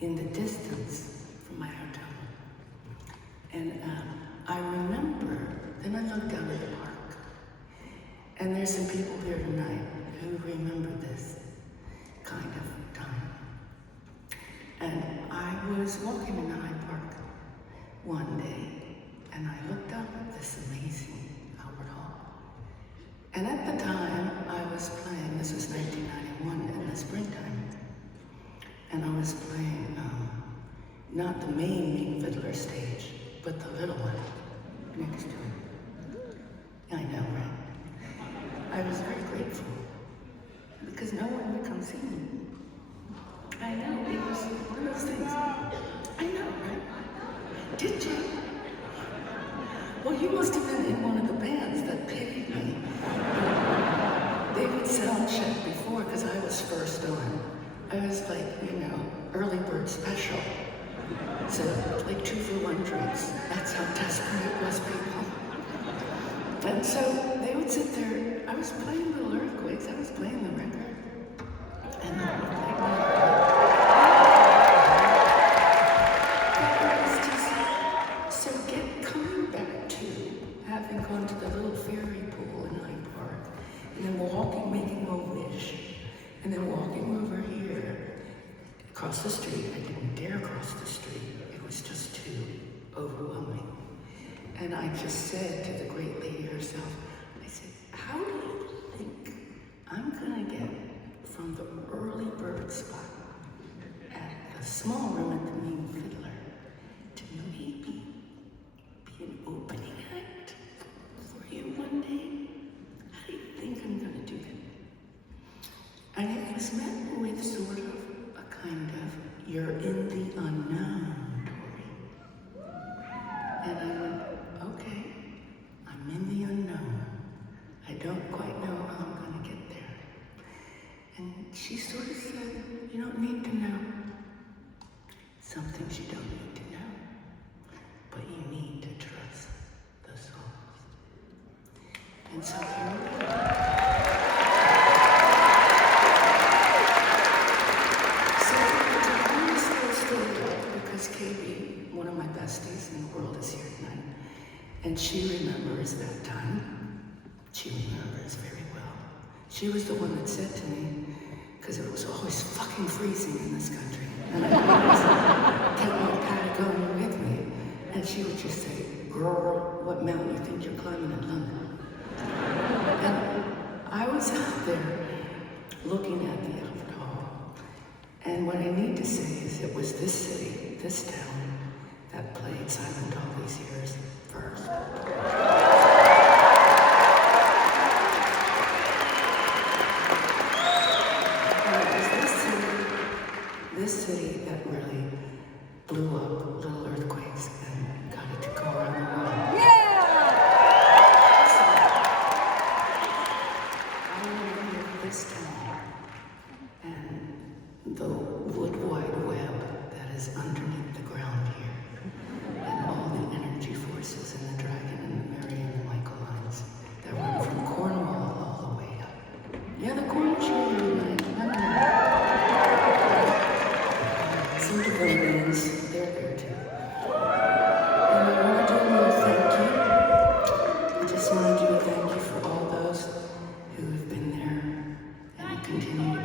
in the distance from my hotel. And I remember, then I looked down at the park, and there's some people here tonight who remember this kind of time. And I was walking in Hyde Park one day, and I looked up at this amazing Albert Hall. And at the time, I was playing, this was 1991, in the springtime, and I was playing not the main fiddler stage, but the little one next to it. I know, right? I was very grateful, because no one would come see me. I know, it was one of those things. I know, right? Did you? Well, you must have been in one of the bands that pitied me. They would sound check before, because I was first on. I was like, early bird special. So, like 2-for-1 drinks. That's how desperate it was, people. And so, they would sit there. I was playing Little Earthquakes. I was playing the record. And they would play that. Coming back to having gone to the little ferry pool in Hyde Park, and then walking, making a wish, and then walking over here, across the street. I didn't dare cross the street. It was just too overwhelming. And I just said to the great lady herself, I said, how do you think I'm gonna get from the early bird spot at the small room at the Mean Fiddler to maybe be an opening act for you one day? How do you think I'm gonna do that? And it was met with sort of a kind of, you're in the unknown, Tori. And I went, okay, I'm in the unknown. I don't quite know how I'm gonna get there. And she sort of said, you don't need to know. Some things you don't need to know, but you need to trust the songs. And so here we go. Because KB, one of my besties in the world, is here tonight. And she remembers that time. She remembers very well. She was the one that said to me, because it was always fucking freezing in this country, and I always kept my Patagonia with me, and she would just say, girl, what mountain you think you're climbing in London? And I was out there looking at the Albert Hall, and what I need to say is it was this city, this town, that played Silent all these years first. This city that really blew up Little Earthquakes and got it to go around the world. Yeah! So, I want to hear this town and the wood wide web that is underneath the ground here, and all the energy forces and the dragon and the Marion and Michael lines that run from Cornwall all the way up. Yeah, the Cornish are some different names, they're there too. And I want to do a little thank you. I just want to do a thank you for all those who have been there and continue